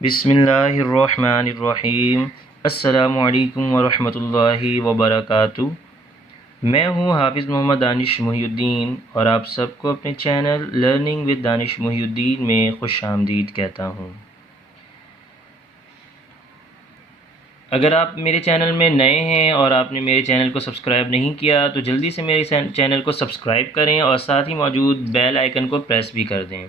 बिस्मिल्लाहिर्रहमानिर्रहीम। अस्सलामुअलैकुम वरहमतुल्लाहि वबरकातुहू। मैं हूँ हाफिज़ मोहम्मद दानिश मुहिउद्दीन और आप सबको अपने channel learning with Danish Mohiuddin में खुश आमदीद कहता हूँ। अगर आप मेरे चैनल में नए हैं और आपने मेरे चैनल को सब्सक्राइब नहीं किया तो जल्दी से मेरे चैनल को सब्सक्राइब करें और साथ ही मौजूद बेल आइकन को प्रेस भी कर दें।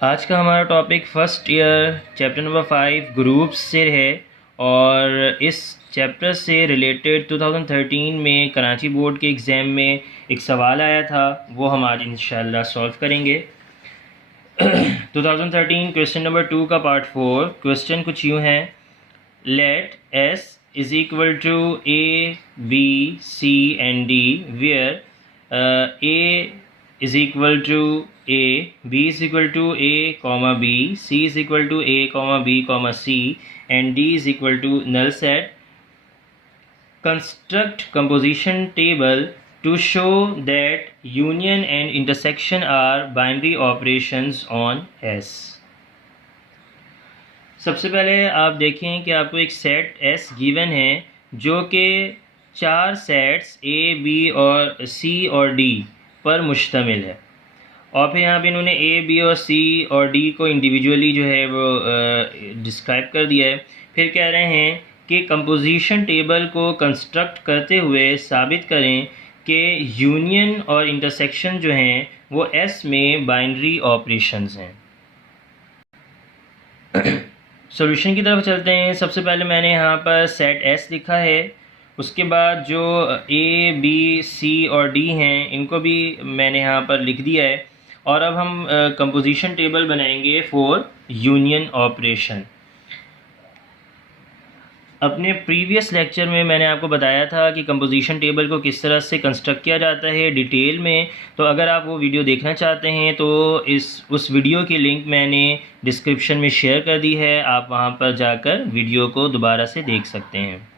आज का हमारा topic first year chapter number 5 groups से है और इस चैप्टर से रिलेटेड 2013 में कराची बोर्ड के एग्ज़ाम में एक सवाल आया था, वो हम आज इंशाल्लाह सॉल्व करेंगे। 2013 क्वेश्चन नंबर 2 का पार्ट 4 क्वेश्चन कुछ यूँ है। Let S is equal to A, B, C and D where A is equal to A, B is equal to A, B, C is equal to A, B, C and D is equal to null set. Construct composition table to show that union and intersection are binary operations on S. सबसे पहले आप देखें कि आपको एक set S given है जो कि 4 सेट्स A, B और C और D पर मुश्तमिल है और फिर यहाँ पे इन्होंने A, B और C और D को इंडिविजुअली जो है वो डिस्क्राइब कर दिया है। फिर कह रहे हैं कि कंपोजिशन टेबल को कंस्ट्रक्ट करते हुए साबित करें कि यूनियन और इंटरसेक्शन जो हैं वो S में बाइनरी ऑपरेशंस हैं। सॉल्यूशन की तरफ चलते हैं। सबसे पहले मैंने यहाँ पर सेट S लिखा है, उसके बाद जो A, B, C और D हैं इनको भी मैंने यहाँ पर लिख दिया है और अब हम कंपोजिशन टेबल बनाएंगे फॉर यूनियन ऑपरेशन। अपने प्रीवियस लेक्चर में मैंने आपको बताया था कि कंपोजिशन टेबल को किस तरह से कंस्ट्रक्ट किया जाता है डिटेल में, तो अगर आप वो वीडियो देखना चाहते हैं तो उस वीडियो की लिंक मैंने डिस्क्रिप्शन में शेयर कर दी है, आप वहाँ पर जाकर वीडियो को दोबारा से देख सकते हैं।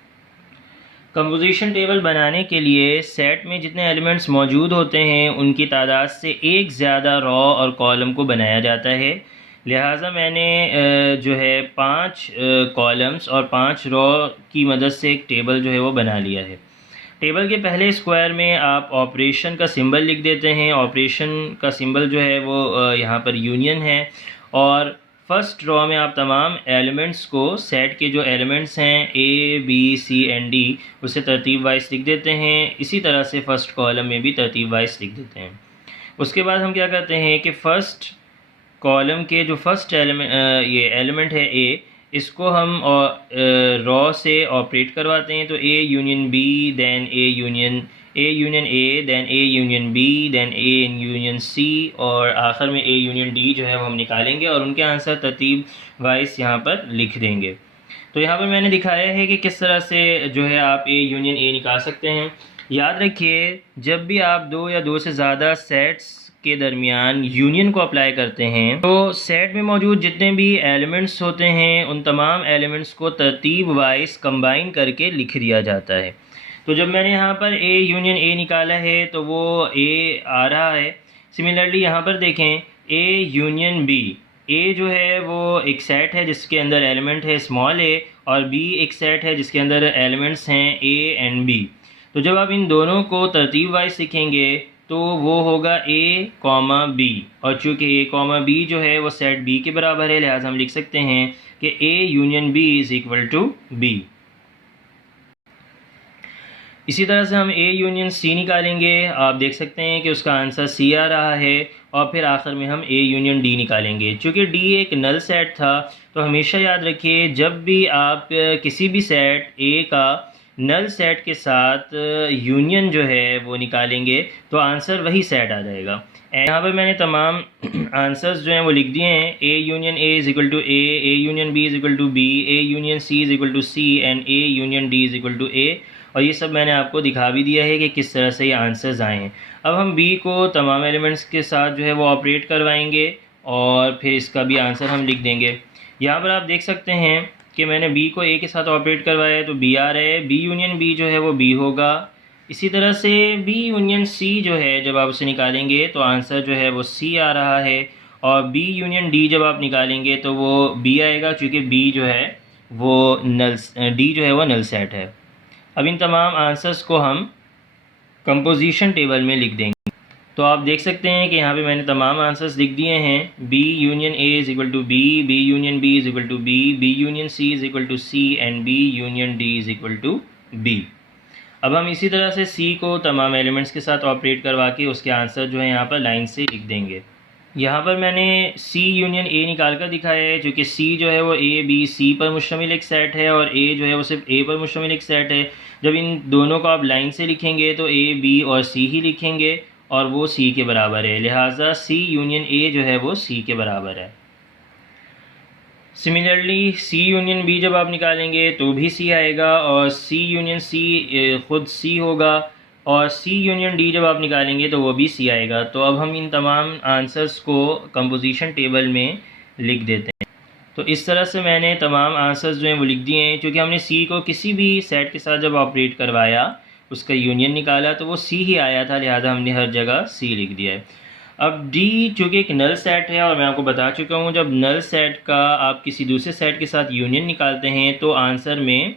कंपोजिशन टेबल बनाने के लिए सेट में जितने एलिमेंट्स मौजूद होते हैं उनकी तादाद से एक ज़्यादा रॉ और कॉलम को बनाया जाता है। लिहाजा मैंने जो है 5 कॉलम्स और 5 रॉ की मदद से एक टेबल जो है वो बना लिया है। टेबल के पहले स्क्वायर में आप ऑपरेशन का सिंबल लिख देते हैं। ऑपरेशन का सिंबल जो है वो यहाँ पर यूनियन है और फर्स्ट रॉ में आप तमाम एलिमेंट्स को सेट के जो एलिमेंट्स हैं A, B, C and D उसे तरतीब वाइज लिख देते हैं। इसी तरह से फ़र्स्ट कॉलम में भी तरतीब वाइज लिख देते हैं। उसके बाद हम क्या करते हैं कि फ़र्स्ट कॉलम के जो फर्स्ट एलिमेंट है A, इसको हम रॉ से ऑपरेट करवाते हैं। तो A union B, then A union A, then A union B, then A union C और आखिर में A यूनियन D जो है वो हम निकालेंगे और उनके आंसर तरतीब वाइज यहाँ पर लिख देंगे। तो यहाँ पर मैंने दिखाया है कि किस तरह से जो है आप A यूनियन A निकाल सकते हैं। याद रखिए, जब भी आप 2 या 2 से ज़्यादा सेट्स के दरमियान यूनियन को अप्लाई करते हैं तो सेट में मौजूद जितने भी एलिमेंट्स होते हैं उन तमाम एलिमेंट्स को तरतीब वाइज कंबाइन करके लिख दिया जाता है। तो जब मैंने यहाँ पर A यूनियन A निकाला है तो वो A आ रहा है। सिमिलरली यहाँ पर देखें A यूनियन B, A जो है वो एक सेट है जिसके अंदर एलिमेंट है स्मॉल a और B एक सेट है जिसके अंदर एलिमेंट्स हैं A एंड B। तो जब आप इन दोनों को तरतीब वाइज लिखेंगे तो वो होगा A, B और चूँकि A, B जो है वो सेट B के बराबर है, लिहाजा हम लिख सकते हैं कि A union B is equal to B। इसी तरह से हम A यूनियन C निकालेंगे। आप देख सकते हैं कि उसका आंसर C आ रहा है और फिर आखिर में हम A यूनियन D निकालेंगे। चूँकि D एक नल सेट था तो हमेशा याद रखिए जब भी आप किसी भी सेट A का नल सेट के साथ यूनियन जो है वो निकालेंगे तो आंसर वही सेट आ जाएगा। यहाँ पर मैंने तमाम आंसर्स जो हैं वो लिख दिए हैं। A union A is equal to A union B is equal to B, A union C is equal to C and A union D is equal to A और ये सब मैंने आपको दिखा भी दिया है कि किस तरह से ये आंसर्स आए हैं। अब हम B को तमाम एलिमेंट्स के साथ जो है वो ऑपरेट करवाएंगे और फिर इसका भी आंसर हम लिख देंगे। यहाँ पर आप देख सकते हैं कि मैंने B को A के साथ ऑपरेट करवाया है तो B आ रहा है। B यूनियन B जो है वो B होगा। इसी तरह से B यूनियन C जो है जब आप उसे निकालेंगे तो आंसर जो है वो C आ रहा है और बी यूनियन डी जब आप निकालेंगे तो वो बी आएगा, चूँकि बी जो है वो नल, डी जो है वो नल सेट है। अब इन तमाम आंसर्स को हम कंपोजिशन टेबल में लिख देंगे। तो आप देख सकते हैं कि यहाँ पे मैंने तमाम आंसर्स लिख दिए हैं। B union A is equal to B, B union B is equal to B, B union C is equal to C and B union D is equal to B. अब हम इसी तरह से सी को तमाम एलिमेंट्स के साथ ऑपरेट करवा के उसके आंसर जो है यहाँ पर लाइन से लिख देंगे। यहाँ पर मैंने सी यूनियन ए निकाल कर दिखाया है, क्योंकि सी जो है वो ए बी सी पर मुश्तमिल एक सेट है और ए जो है वो सिर्फ ए पर मुश्तमिल एक सेट है। जब इन दोनों को आप लाइन से लिखेंगे तो ए बी और सी ही लिखेंगे और वो सी के बराबर है, लिहाजा सी यूनियन ए जो है वो सी के बराबर है। सिमिलरली सी यूनियन बी जब आप निकालेंगे तो भी सी आएगा और सी यूनियन सी खुद सी होगा और सी यूनियन डी जब आप निकालेंगे तो वो भी सी आएगा। तो अब हम इन तमाम आंसर्स को कंपोजिशन टेबल में लिख देते हैं। तो इस तरह से मैंने तमाम आंसर्स जो हैं वो लिख दिए हैं, क्योंकि हमने सी को किसी भी सेट के साथ जब ऑपरेट करवाया उसका यूनियन निकाला तो वो सी ही आया था, लिहाजा हमने हर जगह सी लिख दिया है। अब डी चूँकि एक नल सेट है और मैं आपको बता चुका हूँ जब नल सेट का आप किसी दूसरे सेट के साथ यूनियन निकालते हैं तो आंसर में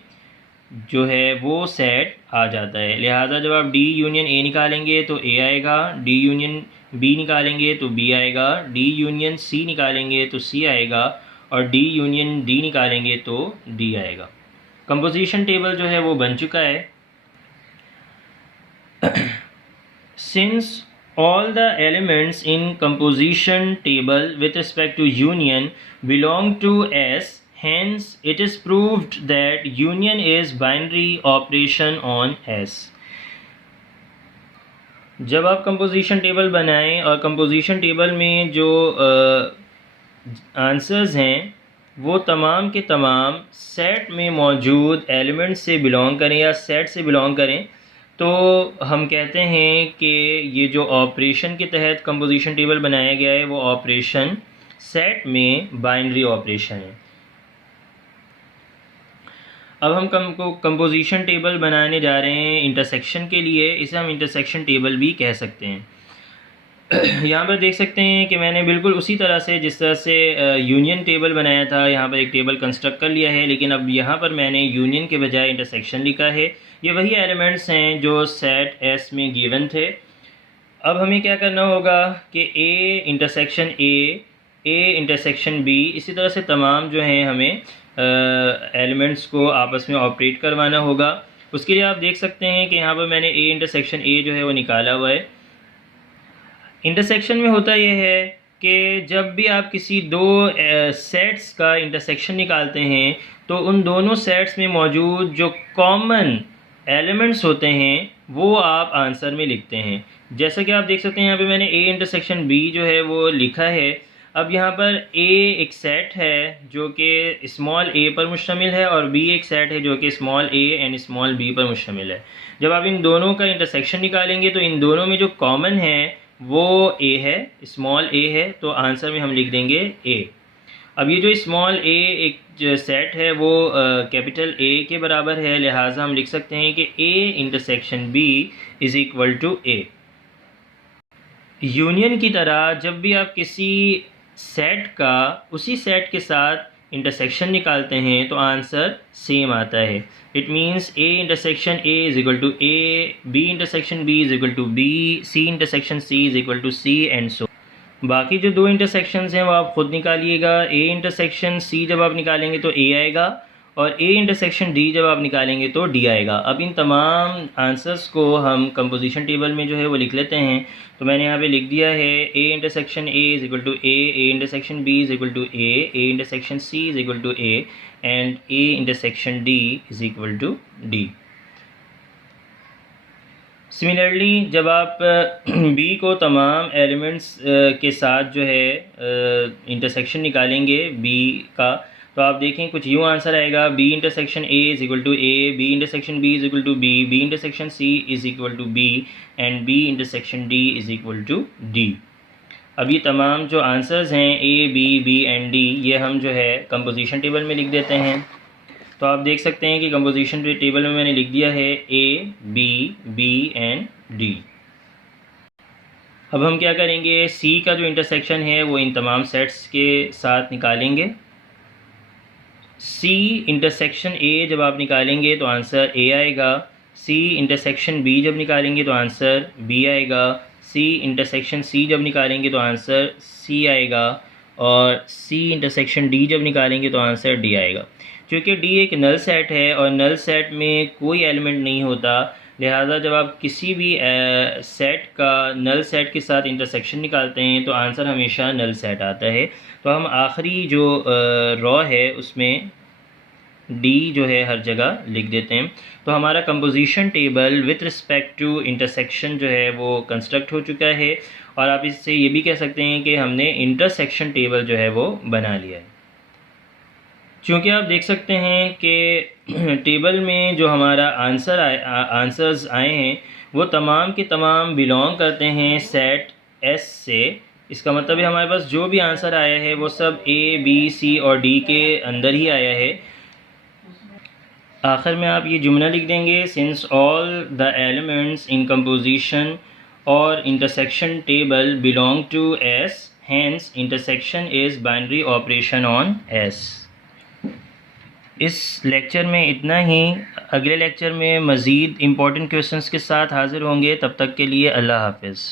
जो है वो सेट आ जाता है। लिहाजा जब आप डी यूनियन ए निकालेंगे तो ए आएगा, डी यूनियन बी निकालेंगे तो बी आएगा, डी यूनियन सी निकालेंगे तो सी आएगा और डी यूनियन डी निकालेंगे तो डी आएगा। कंपोजिशन टेबल जो है वो बन चुका है। Since all the elements in composition table with respect to union belong to S, hence it is proved that union is binary operation on S. जब आप कंपोजिशन टेबल बनाएं और कंपोजिशन टेबल में जो आंसर्स हैं वो तमाम के तमाम सेट में मौजूद एलिमेंट से बिलोंग करें या सेट से बिलोंग करें, तो हम कहते हैं कि ये जो ऑपरेशन के तहत कंपोजिशन टेबल बनाया गया है वो ऑपरेशन सेट में बाइनरी ऑपरेशन है। अब हम कंपोजिशन टेबल बनाने जा रहे हैं इंटरसेक्शन के लिए, इसे हम इंटरसेक्शन टेबल भी कह सकते हैं। यहाँ पर देख सकते हैं कि मैंने बिल्कुल उसी तरह से जिस तरह से यूनियन टेबल बनाया था यहाँ पर एक टेबल कंस्ट्रक्ट कर लिया है, लेकिन अब यहाँ पर मैंने यूनियन के बजाय इंटरसेक्शन लिखा है। ये वही एलिमेंट्स हैं जो सेट एस में गिवन थे। अब हमें क्या करना होगा कि A intersection A intersection B, इसी तरह से तमाम जो हैं हमें एलिमेंट्स को आपस में ऑपरेट करवाना होगा। उसके लिए आप देख सकते हैं कि यहाँ पर मैंने ए इंटरसेक्शन ए जो है वो निकाला हुआ है। इंटरसेक्शन में होता यह है कि जब भी आप किसी दो सेट्स का इंटरसेक्शन निकालते हैं तो उन दोनों सेट्स में मौजूद जो कॉमन एलिमेंट्स होते हैं वो आप आंसर में लिखते हैं। जैसा कि आप देख सकते हैं यहाँ पे मैंने ए इंटरसेक्शन बी जो है वो लिखा है। अब यहाँ पर ए एक सेट है जो कि स्मॉल ए पर मुश्तमिल है और बी एक सेट है जो कि small a and small b पर मुश्तमिल है। जब आप इन दोनों का इंटरसेक्शन निकालेंगे तो इन दोनों में जो कॉमन है वो ए है, स्मॉल ए है, तो आंसर में हम लिख देंगे ए। अब ये जो स्मॉल ए एक जो सेट है वो कैपिटल ए के बराबर है, लिहाजा हम लिख सकते हैं कि A intersection B is equal to A. Union की तरह जब भी आप किसी सेट का उसी सेट के साथ इंटरसेक्शन निकालते हैं तो आंसर सेम आता है। It means A intersection A is equal to A, B intersection B is equal to B, C intersection C is equal to C and so. बाकी जो दो इंटरसेक्शंस हैं वो आप ख़ुद निकालिएगा। ए इंटरसेक्शन सी जब आप निकालेंगे तो ए आएगा और ए इंटरसेक्शन डी जब आप निकालेंगे तो डी आएगा। अब इन तमाम आंसर्स को हम कंपोजिशन टेबल में जो है वो लिख लेते हैं। तो मैंने यहाँ पे लिख दिया है A intersection A is equal to A intersection B is equal to A intersection C is equal to A and A intersection D is equal to D. Similarly जब आप बी को तमाम एलिमेंट्स के साथ जो है इंटरसेक्शन निकालेंगे B का, तो आप देखें कुछ यूँ आंसर आएगा B intersection A is equal to A, B intersection B is equal to B, B intersection C is equal to B and B intersection D is equal to D. अब ये तमाम जो आंसर्स हैं A B and D ये हम जो है composition table में लिख देते हैं। तो आप देख सकते हैं कि कंपोजिशन टेबल में मैंने लिख दिया है ए बी एंड डी। अब हम क्या करेंगे, सी का जो इंटरसेक्शन है वो इन तमाम सेट्स के साथ निकालेंगे। सी इंटरसेक्शन ए जब आप निकालेंगे तो आंसर ए आएगा। सी इंटरसेक्शन बी जब निकालेंगे तो आंसर बी आएगा। सी इंटरसेक्शन सी जब निकालेंगे तो आंसर सी आएगा। और सी इंटरसेक्शन डी जब निकालेंगे तो आंसर डी आएगा। क्योंकि डी एक नल सेट है और नल सेट में कोई एलिमेंट नहीं होता, लिहाजा जब आप किसी भी सेट का नल सेट के साथ इंटरसेक्शन निकालते हैं तो आंसर हमेशा नल सेट आता है। तो हम आखिरी जो रॉ है उसमें डी जो है हर जगह लिख देते हैं। तो हमारा composition table with respect to intersection जो है वो कंस्ट्रक्ट हो चुका है। और आप इससे ये भी कह सकते हैं कि हमने इंटरसेक्शन टेबल जो है वो बना लिया है। क्योंकि आप देख सकते हैं कि टेबल में जो हमारा आंसर्स आए हैं वो तमाम के तमाम बिलोंग करते हैं सेट एस से। इसका मतलब है हमारे पास जो भी आंसर आया है वो सब ए बी सी और डी के अंदर ही आया है। आखिर में आप ये जुमला लिख देंगे, since all the elements in composition और intersection table belong to S, hence intersection is binary operation on S. इस लेक्चर में इतना ही। अगले लेक्चर में मज़ीद इम्पॉर्टेंट क्वेश्चंस के साथ हाज़िर होंगे। तब तक के लिए अल्लाह हाफ़िज़।